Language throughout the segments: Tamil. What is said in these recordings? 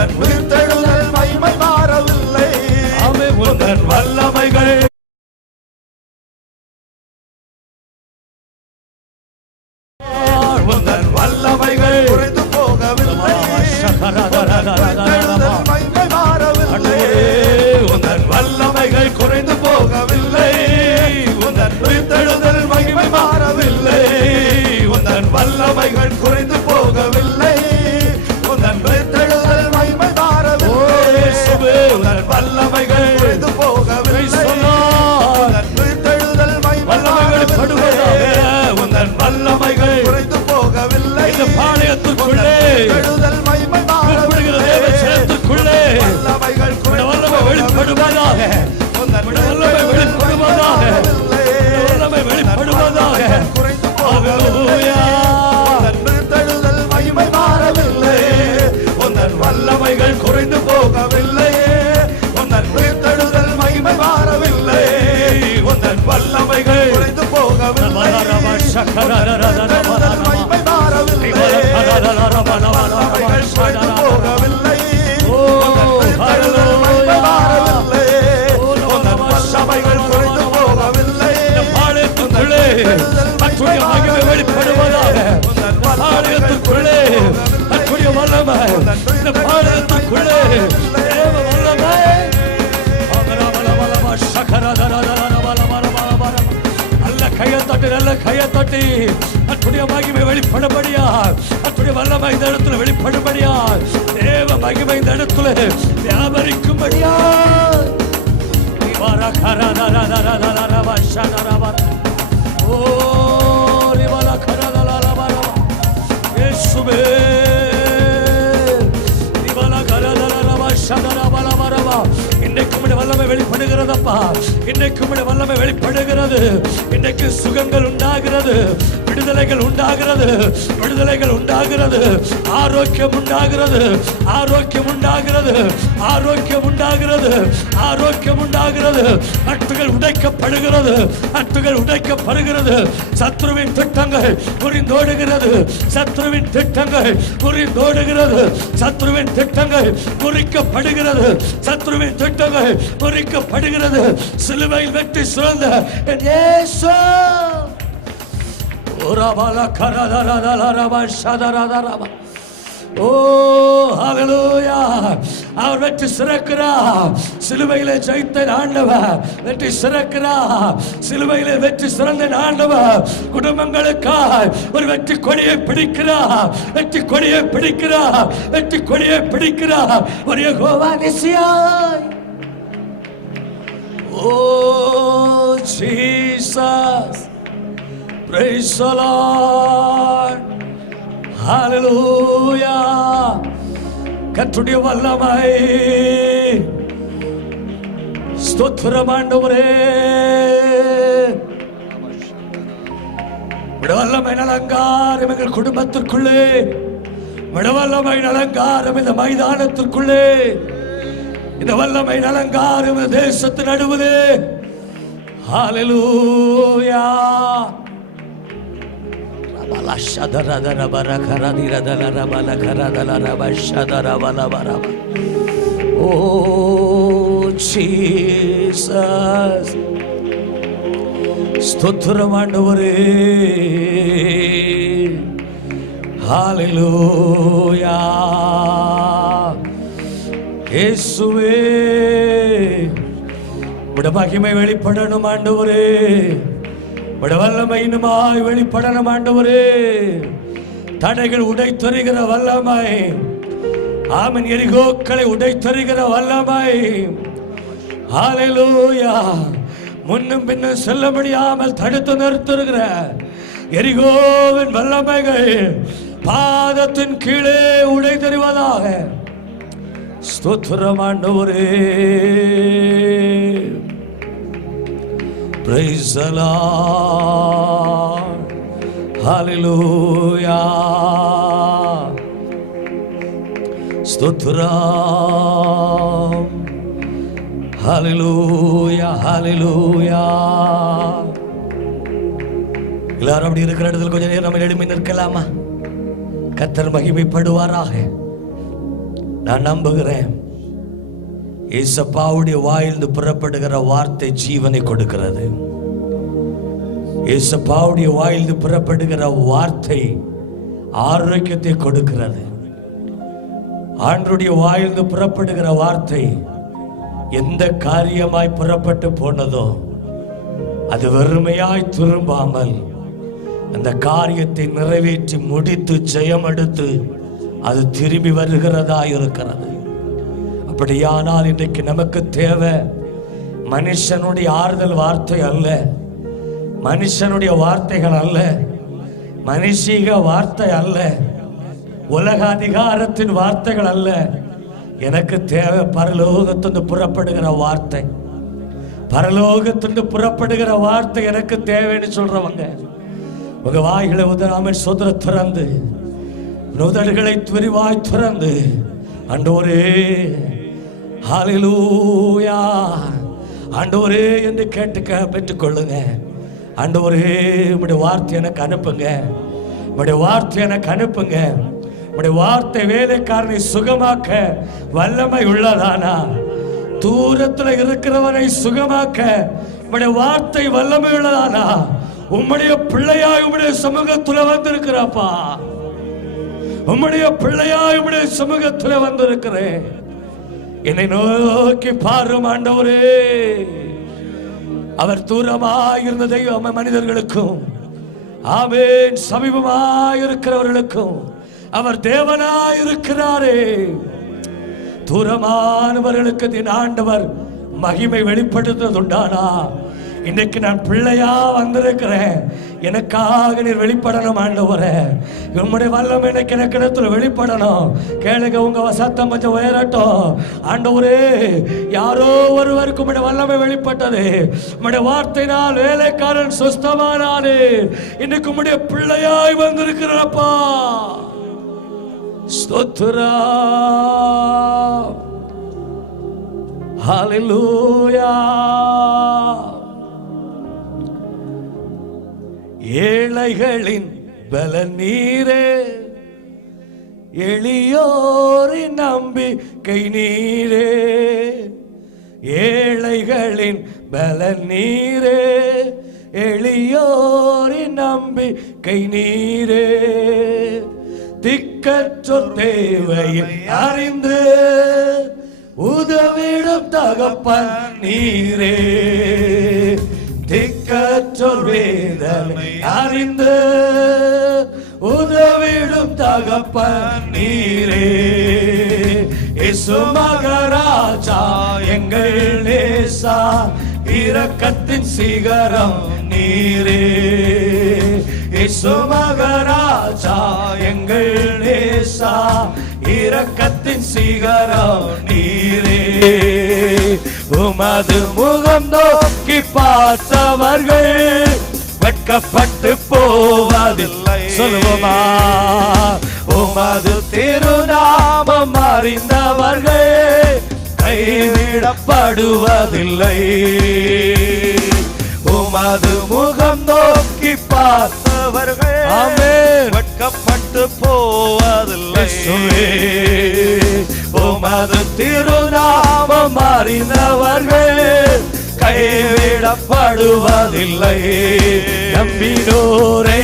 உந்தன் உயிர்த்தெழுதல் சேத்துக்குள்ளே வல்லமைகள் உம்முடைய குறைந்து வல்லமை வெளிப்படுவதாக. வல்லமை வெளிப்படுவதாக. வல்லமை வெளிப்படுவதாக. குறைந்து உந்தன் உயிர்த்தெழுதல் மகிமை மாறவில்லை உந்தன் வல்லமைகள் குறைந்து போகவில்லை. உந்தன் உயிர்த்தெழுதல் மகிமை மாறவில்லை உந்தன் வல்லமைகள் குறைந்து போகவில்லை. போகவில்லை ஓ, உந்தன் குறைந்து போகவில்லை பாளையத்துக்குள்ளே அத்துடைய வெளிப்படுவதாக பாளையத்துக்குள்ளே அத்துடைய வல்லமை இந்த பாளையத்துக்குள்ளே தேவ வல்லமை அமரமலமலம சகரதரதரமலமலமலமல. மகிமை வெளிப்படும்படியா அத்துடைய வல்லமை இந்த இடத்துல வெளிப்படும்படியா தேவ மகிமை இந்த இடத்துல வியாபரிக்கும்படியா இன்றைக்கும் வல்லமை வெளிப்படுகிறதப்பா. இன்றைக்கும் வல்லமை வெளிப்படுகிறது. இன்றைக்கு சுகங்கள் உண்டாகிறது. விடுதலைகள் உண்டாகிறது விடுதலைகள் உண்டாகிறது. ஆரோக்கியம் உண்டாகிறது ஆரோக்கியம் உண்டாகிறது ஆரோக்கியம் உண்டாகிறது ஆரோக்கியம் உண்டாகிறது. நட்புகள் உடைக்கப்படுகிறது நட்புகள் உடைக்கப்படுகிறது. சத்ருவின் திட்டங்கள் புரிந்தோடுகிறது சத்ருவின் திட்டங்கள் புரிந்தோடுகிறது சத்ருவின் திட்டங்கள் முறிக்கப்படுகிறது சத்ருவின் திட்டங்கள் முறிக்கப்படுகிறது. சிலுவையில் வெற்றி சுழந்த என் ஏசோ ஓரபல கரதரதலரப சதரதரப. ஓ ஹalleluya அவர் வெற்றி சிறக்கிறார் சிலுவையில ஜெயித்த ஆண்டவர் வெற்றி சிறக்கிறார் சிலுவையில வெற்றி சிறந்த ஆண்டவர் குடும்பங்களுக்காய் ஒரு வெற்றி கொடியை பிடிக்கிறார் வெற்றி கொடியை பிடிக்கிறார் வெற்றி கொடியை பிடிக்கிறார் ஒரு கோவா நிசியாய் ஓ oh, Jesus Praise the Lord. Hallelujah. கற்றுடைய வல்லமை. ஸ்தோத்திரம் ஆண்டவரே. விட நலங்காரம் எங்கள் குடும்பத்திற்குள்ளே. விடவல்லமை நலங்காரம் இந்த மைதானத்திற்குள்ளே. இந்த வல்லமை நலங்காரம் இந்த தேசத்தின் நடுவிலே. ஹalleluya ஓ ஜீசஸ் ஸ்தோத்திரம் ஆண்டவரே ஹalleluya இயேசுவே விட மகிமை வெளிப்படணும் ஆண்டவரே. வல்லமையினுமாய் வல்லமை வெளிப்படணும் ஆண்டவரே. தடைகள் உடைத்தருகிற வல்லமை. ஆமன் எரிகோக்களை உடைத்தருகிற வல்லமை. ஆலையிலூயா முன்னும் பின்னும் செல்ல முடியாமல் தடுத்து நிறுத்துகிற எரிகோவின் வல்லமைகள் பாதத்தின் கீழே உடை தெரிவதாக ஸ்தோத்திரமாண்டவரே ஆண்டவரே ஹலிலூயா the ஹலிலூயா ஹலிலூயா எல்லாரும் அப்படி இருக்கிற இடத்துல கொஞ்சம் நேரம் நம்ம எழுப்பி நிற்கலாமா? கத்தர் மகிமைப்படுவாராக. நான் நம்புகிறேன். ஏசப்பாவுடைய வாயிலிருந்து புறப்படுகிற வார்த்தை ஜீவனை கொடுக்கிறது. ஏசப்பாவுடைய வாயிலிருந்து புறப்படுகிற வார்த்தை ஆரோக்கியத்தை கொடுக்கிறது. ஆண்டுடைய வாயிலிருந்து புறப்படுகிற வார்த்தை எந்த காரியமாய் புறப்பட்டு போனதோ அது வெறுமையாய் திரும்பாமல் அந்த காரியத்தை நிறைவேற்றி முடித்து ஜெயம் எடுத்து அது திரும்பி வருகிறதா இருக்கிறது அப்படியானால் இன்றைக்கு நமக்கு தேவை மனுஷனுடைய ஆறுதல் வார்த்தை அல்ல. மனுஷனுடைய வார்த்தைகள் அல்ல. மனுஷீக வார்த்தை அல்ல. உலக அதிகாரத்தின் வார்த்தைகள் அல்ல. எனக்கு தேவை பரலோகத்திலிருந்து புறப்படுகிற வார்த்தை. பரலோகத்திலிருந்து புறப்படுகிற வார்த்தை எனக்கு தேவைன்னு சொல்றவங்க. உங்க வாய்களை உதராமல் சுதர திறந்து உதடுகளை துரிவாய் திறந்து அன்றோரே ஹalleluya ஆண்டவரே என்று கேட்டுக்க பெற்றுக்கொள்ளுங்க. ஆண்டவரே உடைய வார்த்தை எனக்கு அனுப்புங்க. உடைய வார்த்தை எனக்கு அனுப்புங்க. உடைய வார்த்தை வேலைக்காரனை சுகமாக்க வல்லமை உள்ளதானா? தூரத்துல இருக்கிறவனை சுகமாக்க உடைய வார்த்தை வல்லமை உள்ளதானா? உம்முடைய பிள்ளையாய் உம்முடைய சமூகத்துல வந்திருக்கிறப்பா. உம்முடைய பிள்ளையாய் உம்முடைய சமூகத்துல வந்திருக்கிறேன். என்னை நோக்கி பாரும் ஆண்டவரே. அவர் தூரமாயிருந்த தெய்வம் மனிதர்களுக்கும் ஆமேன் சமீபமாயிருக்கிறவர்களுக்கும் அவர் தேவனாயிருக்கிறாரே. தூரமானவர்களுக்கு ஆண்டவர் மகிமை வெளிப்படுத்துறது உண்டானா இன்னைக்கு நான் பிள்ளையா வந்திருக்கிறேன். எனக்காக நீர் வெளிப்படணும் ஆண்டவரே. உம்முடைய வல்லம் எனக்கு எனக்கு இடத்துல வெளிப்படணும். கேளுங்க உங்க சத்தம் கொஞ்சம் உயரட்டும். ஆண்டவரே யாரோ ஒருவருக்கு உடைய வல்லமை வெளிப்பட்டது. உடைய வார்த்தையினால் வேலைக்காரன் சுஸ்தமானாரு இன்னைக்கு உடைய பிள்ளையாய் வந்திருக்கிறப்பா. ஸ்தோத்ரா Hallelujah. ஏழைகளின் பல நீரே எளியோரின் நம்பிக்கை நீரே. ஏழைகளின் பல நீரே எளியோரின் நம்பிக்கை நீரே. திக்கற்றொர் தேவையை அறிந்து உதவிடும் தகப்பன் நீரே. வேதனை அறிந்து உதவிடும் தகப்ப நீரே. இசு மகராஜா எங்கள் நேசா இரக்கத்தின் சிகரம் நீரே. இசு மகராஜா எங்கள் நேசா இரக்கத்தின் சிகரம் நீரே. உமது முகம் நோக்கி பார்த்தவர்கள் வெட்கப்பட்டு போவதில்லை சொல்லுவோமா? உமது திருநாமம் அறிந்தவர்கள் கைவிடப்படுவதில்லை. உமது முகம் நோக்கி பார்த்தவர்கள் வெட்கப்பட்டு போவதில்லை. உமது திருநாமம் அறிந்தவர்கள் கைவிடப்படுவதில்லை நம்பினோரே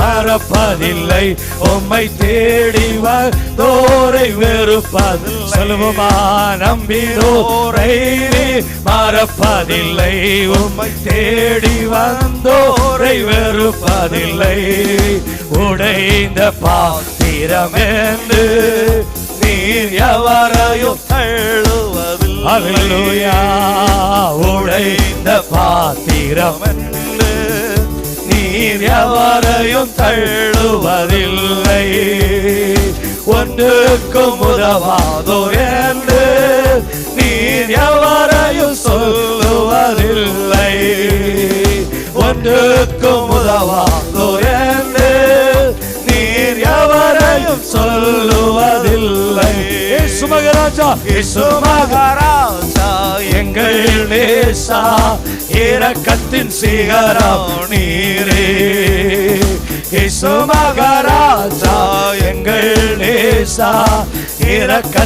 மறப்பதில்லை உம்மை தேடி வந்தோரை வெறுப்பது. சொல்லுமா நம்பினோரை மறப்பதில்லை உம்மை தேடி வந்தோரை வெறுப்பதில்லை. உடைந்த பாத்திரம் என்று நீர் எவரையும் தள்ளுவ அல்லேலூயா உடைந்த பாத்திரம் என்று நீர் எவரையும் தள்ளுவதில்லை. ஒன்றுக்கும் உதவாதோர் என்று நீர் எவரையும் சொல்லுவதில்லை. ஒன்றுக்கும் உதவாதோர் என்று நீர் எவரையும் சொல்லுவதில்லை. இயேசு மகராஜா இயேசு மகராஜா எங்கள் நேசா இரக்கத்தின் சிகரம் நீரே. இசு மகராஜா எங்கள் நேசா இறக்க